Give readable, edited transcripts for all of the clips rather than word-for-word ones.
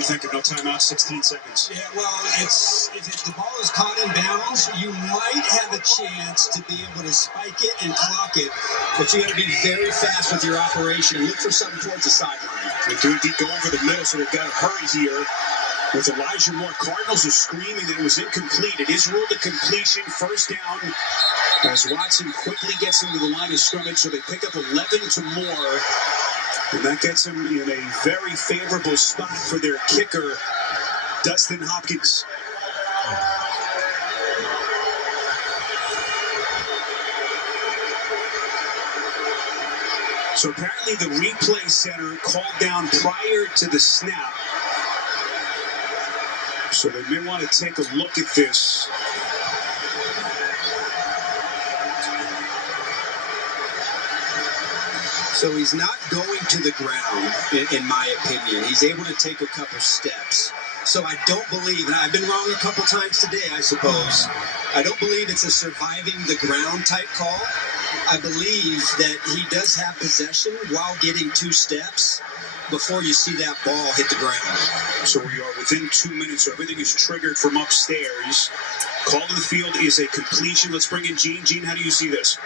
you thinking? No timeout, 16 seconds. Yeah, well, if the ball is caught in bounds, you might have a chance to be able to spike it and clock it, but you got to be very fast with your operation. Look for something towards the sideline. They do indeed go over the middle, so they've got to hurry here. With Elijah Moore, Cardinals are screaming that it was incomplete. It is ruled a completion, first down, as Watson quickly gets into the line of scrimmage, so they pick up 11 to Moore, and that gets them in a very favorable spot for their kicker, Dustin Hopkins. So apparently the replay center called down prior to the snap. So they may want to take a look at this. So he's not going to the ground, in my opinion. He's able to take a couple steps. So I don't believe, and I've been wrong a couple times today, I suppose, I don't believe it's a surviving the ground type call. I believe that he does have possession while getting 2 steps before you see that ball hit the ground. So we are within 2 minutes, so everything is triggered from upstairs. Call to the field is a completion. Let's bring in Gene. Gene, how do you see this?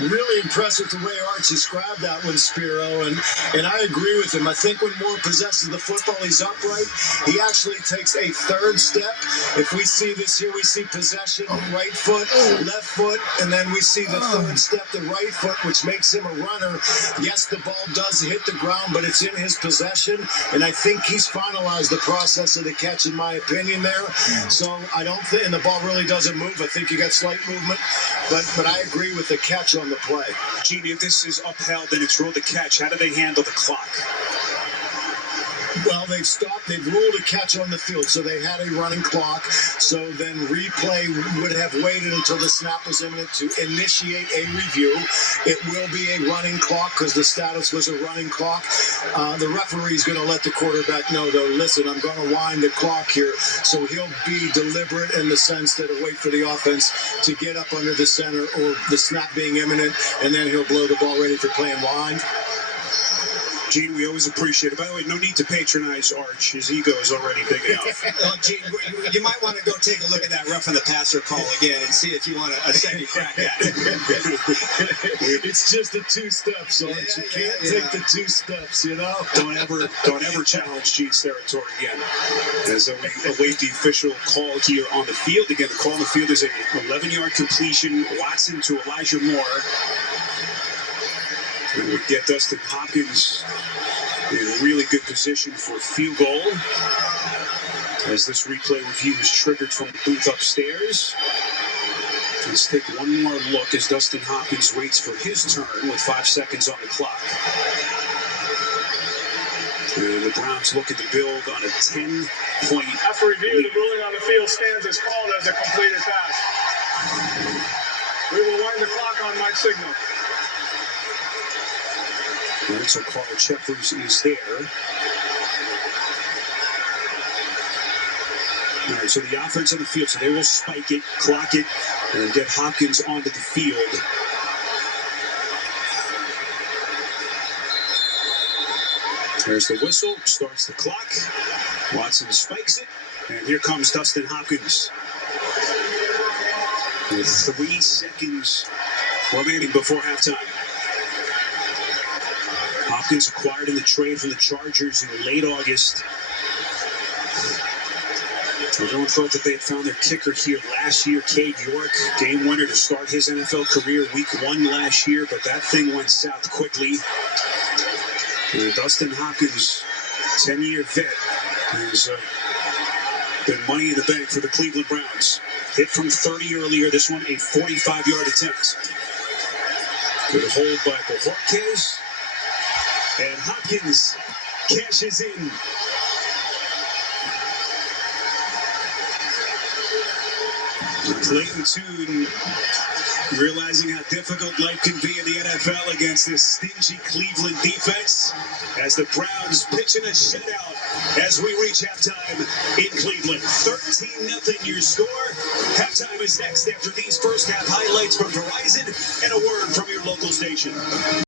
Really impressed with the way Arch described that one, Spiro, and I agree with him. I think when Moore possesses the football, he's upright. He actually takes a 3rd step. If we see this here, we see possession, right foot, left foot, and then we see the 3rd step, the right foot, which makes him a runner. Yes, the ball does hit the ground, but it's in his possession, and I think he's finalized the process of the catch, in my opinion, there. So I don't think, and the ball really doesn't move. I think you got slight movement, but I agree with the catch on the play. Gene, if this is upheld and it's ruled a catch, how do they handle the clock? Well, they've ruled a catch on the field, so they had a running clock. So then replay would have waited until the snap was imminent to initiate a review. It will be a running clock because the status was a running clock. The referee is going to let the quarterback know, though, listen, I'm going to wind the clock here. So he'll be deliberate in the sense that he'll wait for the offense to get up under the center or the snap being imminent, and then he'll blow the ball ready for play and wind. Gene, we always appreciate it. By the way, no need to patronize Arch. His ego is already big enough. Gene, you might want to go take a look at that roughing the passer call again and see if you want a second crack at it. It's just the 2 steps, Arch. You can't take the 2 steps, you know? Don't ever challenge Gene's territory again. As we await the official call here on the field. Again, the call on the field is an 11-yard completion. Watson to Elijah Moore. It would get Dustin Hopkins in a really good position for a field goal. As this replay review is triggered from the booth upstairs. Let's take one more look as Dustin Hopkins waits for his turn with 5 seconds on the clock. And the Browns looking to build on a 10-point After review, the ruling on the field stands as called as a completed pass. We will wind the clock on my signal. All right, so Carl Cheffers is there. All right, so the offense on the field, so they will spike it, clock it, and get Hopkins onto the field. There's the whistle, starts the clock. Watson spikes it, and here comes Dustin Hopkins. With 3 seconds remaining before halftime. Hopkins acquired in the trade from the Chargers in late August. Everyone thought that they had found their kicker here last year, Cade York, game winner to start his NFL career week 1 last year, but that thing went south quickly. And Dustin Hopkins, 10-year vet, has been money in the bank for the Cleveland Browns. Hit from 30 earlier, this one a 45-yard attempt. Good hold by Bojorquez. And Hopkins cashes in. Clayton Tune realizing how difficult life can be in the NFL against this stingy Cleveland defense as the Browns pitching a shutout as we reach halftime in Cleveland. 13-0 your score. Halftime is next after these first half highlights from Verizon and a word from your local station.